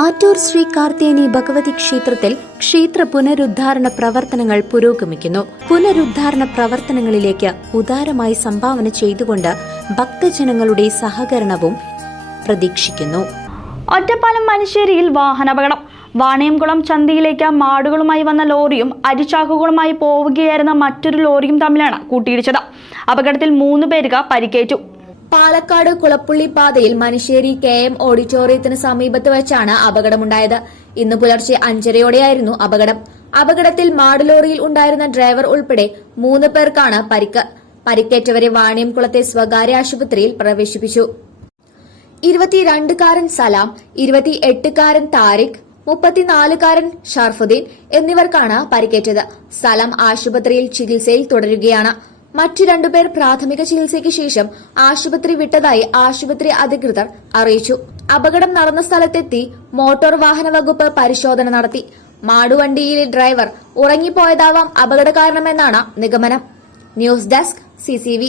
ആറ്റൂർ ശ്രീ കാർത്തേനി ഭഗവതി ക്ഷേത്രത്തിൽ ക്ഷേത്ര പുനരുദ്ധാരണ പ്രവർത്തനങ്ങൾ പുരോഗമിക്കുന്നു. പുനരുദ്ധാരണ പ്രവർത്തനങ്ങളിലേക്ക് ഉദാരമായി സംഭാവന ചെയ്തുകൊണ്ട് ഭക്തജനങ്ങളുടെ സഹകരണവും പ്രതീക്ഷിക്കുന്നു. ഒറ്റപ്പാലം മനുശ്ശേരിയിൽ വാഹനാപകടം. വാണിയംകുളം ചന്തയിലേക്ക് മാടുകളുമായി വന്ന ലോറിയും അരിച്ചാക്കുകളുമായി പോവുകയായിരുന്ന മറ്റൊരു ലോറിയും തമ്മിലാണ് കൂട്ടിയിടിച്ചത്. അപകടത്തിൽ 3 പേർക്ക് പരിക്കേറ്റു. പാലക്കാട് കുളപ്പുള്ളി പാതയിൽ മനുശ്ശേരി KM ഓഡിറ്റോറിയത്തിന് സമീപത്ത് വെച്ചാണ് അപകടമുണ്ടായത്. ഇന്ന് പുലർച്ചെ 5:30യോടെയായിരുന്നു അപകടം. അപകടത്തിൽ മാടുലോറിയിൽ ഉണ്ടായിരുന്ന ഡ്രൈവർ ഉൾപ്പെടെ 3 പേർക്കാണ് പരിക്ക്. പരിക്കേറ്റവരെ വാണിയംകുളത്തെ സ്വകാര്യ ആശുപത്രിയിൽ പ്രവേശിപ്പിച്ചു. 22-കാരൻ സലാം, 28-കാരൻ താരിഖ്, 34-കാരൻ ഷർഫുദ്ദീൻ എന്നിവർക്കാണ് പരിക്കേറ്റത്. സലാം ആശുപത്രിയിൽ ചികിത്സയിൽ തുടരുകയാണ്. മറ്റു 2 പേർ പ്രാഥമിക ചികിത്സയ്ക്ക് ശേഷം ആശുപത്രി വിട്ടതായി ആശുപത്രി അധികൃതർ അറിയിച്ചു. അപകടം നടന്ന സ്ഥലത്തെത്തി മോട്ടോർ വാഹന വകുപ്പ് പരിശോധന നടത്തി. മാടുവണ്ടിയിലെ ഡ്രൈവർ ഉറങ്ങിപ്പോയതാവാം അപകട കാരണമെന്നാണ് നിഗമനം. News desk CCV.